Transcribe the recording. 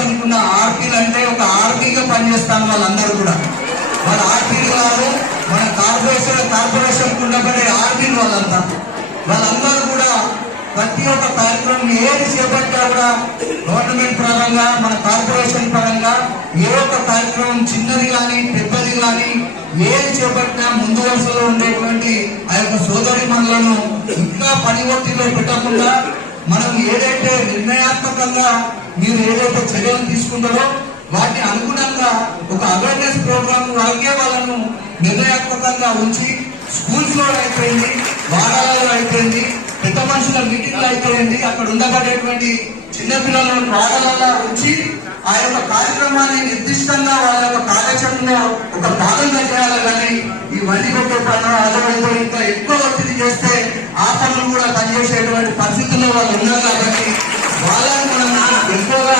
Corporation కున్న ఆర్పీలు అంటే ఒక ఆర్పీగా పనిచేస్తాను వాళ్ళందరూ కూడా. వాళ్ళ ఆర్పీలు కాదు, మన కార్పొరేషన్ ఉండబడే ఆర్పీలు వాళ్ళందరూ కూడా ప్రతి ఒక్క కార్యక్రమం ఏది చేపట్టా కూడా గవర్నమెంట్ పరంగా మన కార్పొరేషన్ పరంగా ఏ ఒక్క కార్యక్రమం చిన్నది కానీ పెద్దది కానీ ఏది చేపట్టినా ముందు వరుసలో ఉండేటువంటి ఆ యొక్క సోదరి మనలను ఇంకా పని ఒత్తిడిలో పెట్టకుండా మనం ఏదైతే నిర్ణయాత్మకంగా మీరు ఏదైతే చర్యలు తీసుకుంటారో వాటిని అనుగుణంగా ఒక అవేర్నెస్ ప్రోగ్రామ్ వరకే వాళ్ళను నిర్ణయాత్మకంగా ఉంచి స్కూల్స్ లో అయిపోయింది, వాడాలలో అయిపోయింది, పెద్ద మనుషుల మీటింగ్లు అయిపోయింది, అక్కడ ఉండబడేటువంటి చిన్నపిల్లలను వాడాలలో ఉంచి ఆ యొక్క కార్యక్రమాన్ని నిర్దిష్టంగా వాళ్ళ యొక్క కార్యాచరణలో ఒక భాగంగా చేయాలి. కానీ ఈ వడ్డీ కొట్టే పనులు అదైతే ఇంకా ఎక్కువ ఒత్తిడి చేస్తే ఆ పనులు కూడా పనిచేసేటువంటి పరిస్థితుల్లో వాళ్ళు ఉన్నారు. కాబట్టి వాళ్ళని మనం ఎక్కువగా